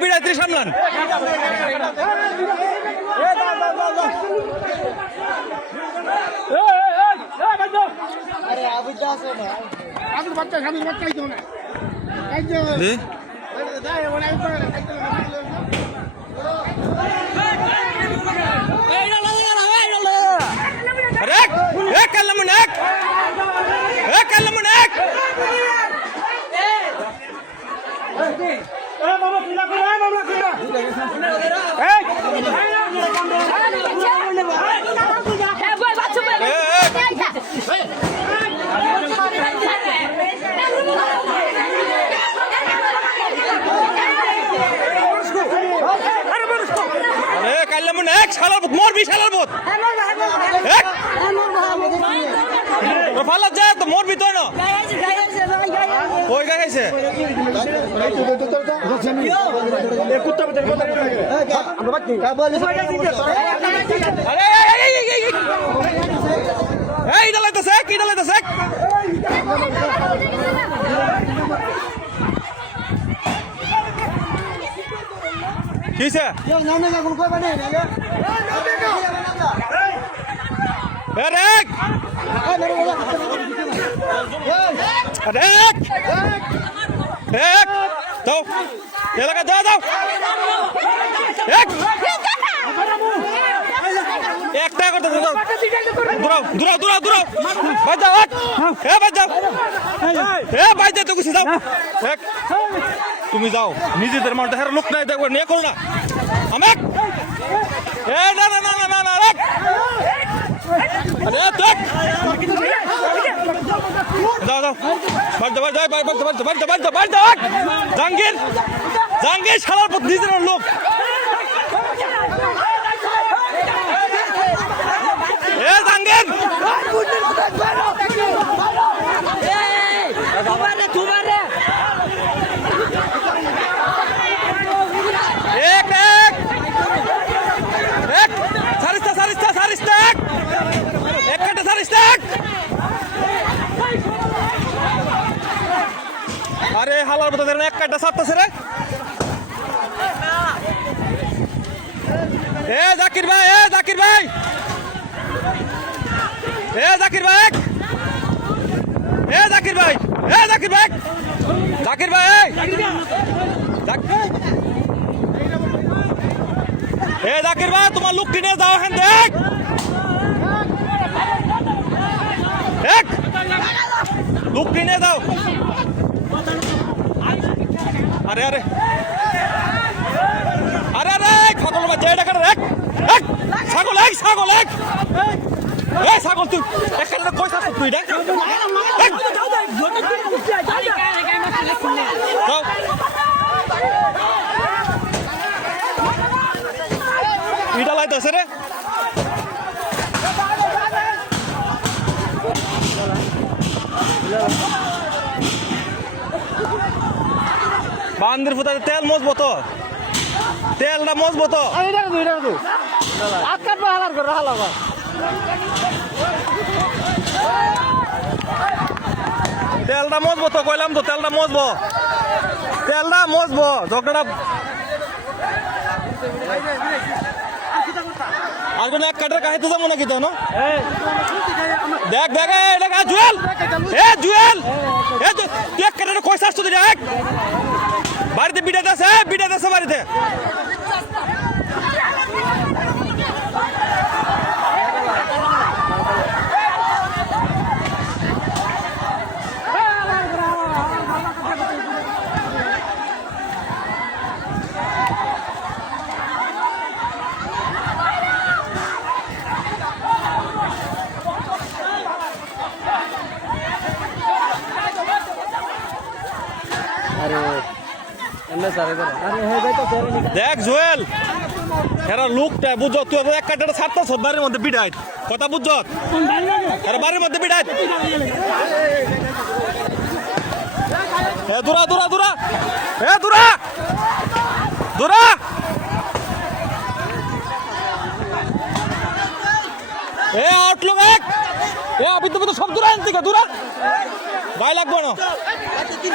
বিড়াইতে সামলান মরবি শালার বোধ ফালাত যায় তো মরবি তো না ওই গাইছে এই ডালাইতেছে কি ডালাইতেছে কিসে এলাকা যাও যাও একটা করতে দূরাও দূরাও দূরাও দূরাও ভাই যাও ভাই যাও ভাই যাও তো কিছু যাও তুমি যাও নিজেদের মানুষ দেখার লোক নাই দেখো নিয়ে করো না আমি না না না না না না যাও যাও জাহাঙ্গীর জাহাঙ্গীর সারার পর নিজের লোক জাহাঙ্গীর আরে হালার মতো এক কাটা সারতেছে রে জাকির ভাই জাকির ভাই জাকির ভাই জাকির ভাই জাকির ভাই জাকির ভাই জাকির ভাই তোমার লোক কিনে যাও এখান দেখ লোক কিনে যাও আরে আরে আরে আরে ছাগল বাচ্চা এটা কাটা দেখ ছাগল ছাগল ছাগল তুই একটা কই ছাগল তুই দেখ ইটা লাইতেছে রে বান্দির ফুটাতে তেল মজবো তো তেলটা মজবো তো তেলটা মজবো তো কইলাম তো তেলটা মজবো ঝগড়াটা আর কোন এক কাটার কাহিতে যাবো নাকি তো না দেখ দেখ জুয়েল জুয়েল তুই এক কাটার কইসা আসতো দেখ বাড়িতে বিড়াতে আছে বাড়িতে দেখ জুয়েল এরা লোকটা বুঝো তুই এক কাটাটা ছাড়তাছ বাড়ির মধ্যে বিড়াই কথা বুঝছ এরা বাড়ির মধ্যে বিড়াই দূরা দূরা দূরা দূরা দূরা আউটলুক এক আবি তুমি তো সব দূরা আনতে দূরা গায়ে লাগবো না তিন